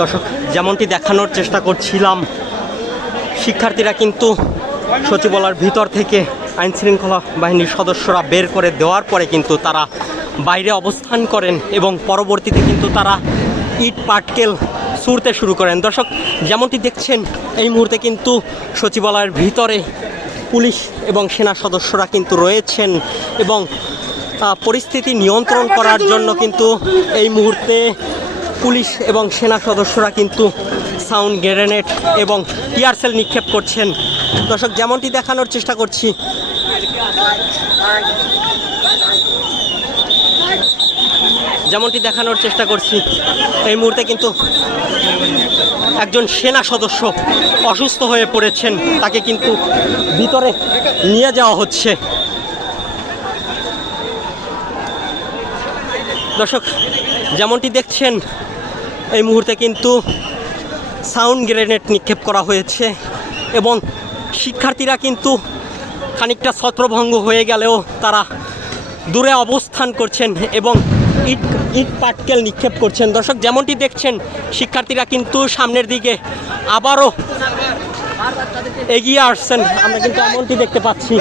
দর্শক, যেমনটি দেখানোর চেষ্টা করছিলাম, শিক্ষার্থীরা কিন্তু সচিবালয়ের ভিতর থেকে আইনশৃঙ্খলা বাহিনীর সদস্যরা বের করে দেওয়ার পরে কিন্তু তারা বাইরে অবস্থান করেন এবং পরবর্তীতে কিন্তু তারা ইট পাটকেল ছুঁড়তে শুরু করেন। দর্শক, যেমনটি দেখছেন এই মুহূর্তে কিন্তু সচিবালয়ের ভিতরে পুলিশ এবং সেনা সদস্যরা কিন্তু রয়েছেন এবং পরিস্থিতি নিয়ন্ত্রণ করার জন্য কিন্তু এই মুহূর্তে পুলিশ এবং সেনা সদস্যরা কিন্তু সাউন্ড গ্রেনেড এবং টিয়ার সেল নিক্ষেপ করছেন। দর্শক, যেমনটি দেখানোর চেষ্টা করছি, এই মুহূর্তে কিন্তু একজন সেনা সদস্য অসুস্থ হয়ে পড়েছেন, তাকে কিন্তু ভিতরে নিয়ে যাওয়া হচ্ছে। দর্শক, যেমনটি দেখছেন এই মুহূর্তে কিন্তু সাউন্ড গ্রেনেড নিক্ষেপ করা হয়েছে এবং শিক্ষার্থীরা কিন্তু খানিকটা ছত্রভঙ্গ হয়ে গেলেও তারা দূরে অবস্থান করছেন এবং ইট পাটকেল নিক্ষেপ করছেন। দর্শক, যেমনটি দেখছেন শিক্ষার্থীরা কিন্তু সামনের দিকে আবারও এগিয়ে আসছেন, আমরা কিন্তু এমনটি দেখতে পাচ্ছি।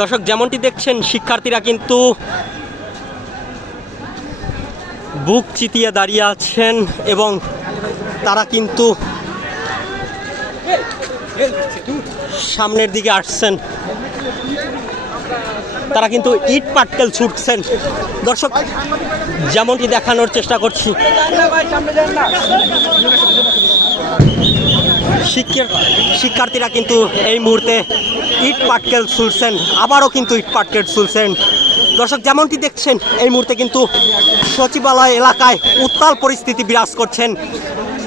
দর্শক, যেমনটি দেখছেন শিক্ষার্থীরা কিন্তু বুক চিতিয়ে দাঁড়িয়ে আছেন এবং তারা কিন্তু সামনের দিকে আসছেন, তারা কিন্তু ইট পাটকেল ছুটছেন। দর্শক, যেমনটি দেখানোর চেষ্টা করছি, শিক্ষার্থীরা কিন্তু এই মুহূর্তে ইট পাটকেল ছুটছেন, আবারও কিন্তু ইট পাটকেল ছুটছেন। দর্শক, যেমনটি দেখছেন এই মুহূর্তে কিন্তু সচিবালয় এলাকায় উত্তাল পরিস্থিতি বিরাজ করছেন।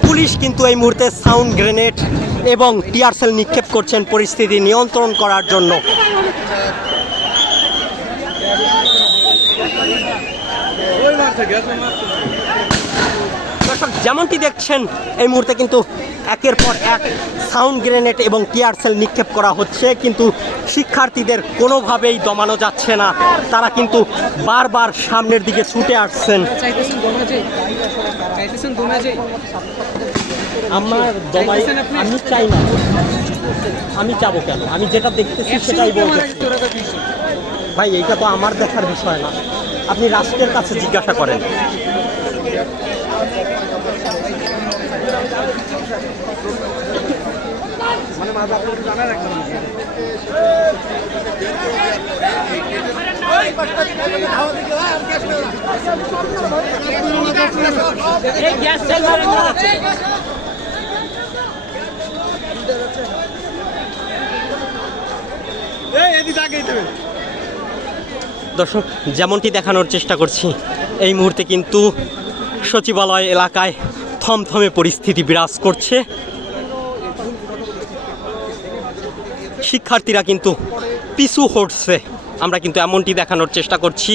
পুলিশ কিন্তু এই মুহূর্তে সাউন্ড গ্রেনেড এবং টিয়ার সেল নিক্ষেপ করছেন পরিস্থিতি নিয়ন্ত্রণ করার জন্য। দর্শক, যেমনটি দেখছেন এই মুহূর্তে কিন্তু একের পর এক সাউন্ড গ্রেনেড এবং টিয়ার সেল নিক্ষেপ করা হচ্ছে, কিন্তু শিক্ষার্থীদের কোনোভাবেই দমানো যাচ্ছে না, তারা কিন্তু বারবার সামনের দিকে ছুটে আসছেন। আমি চাই না, আমি চাবো কেন? আমি যেটা দেখতেছি সেটাই বলতে ভাই, এইটা তো আমার দেখার বিষয় না, আপনি রাষ্ট্রের কাছে জিজ্ঞাসা করেন। দর্শক, যেমনটি দেখানোর চেষ্টা করছি, এই মুহূর্তে কিন্তু সচিবালয় এলাকায় থমথমে পরিস্থিতি বিরাজ করছে। শিক্ষার্থীরা কিন্তু পিছু হটছে, আমরা কিন্তু এমনটি দেখানোর চেষ্টা করছি।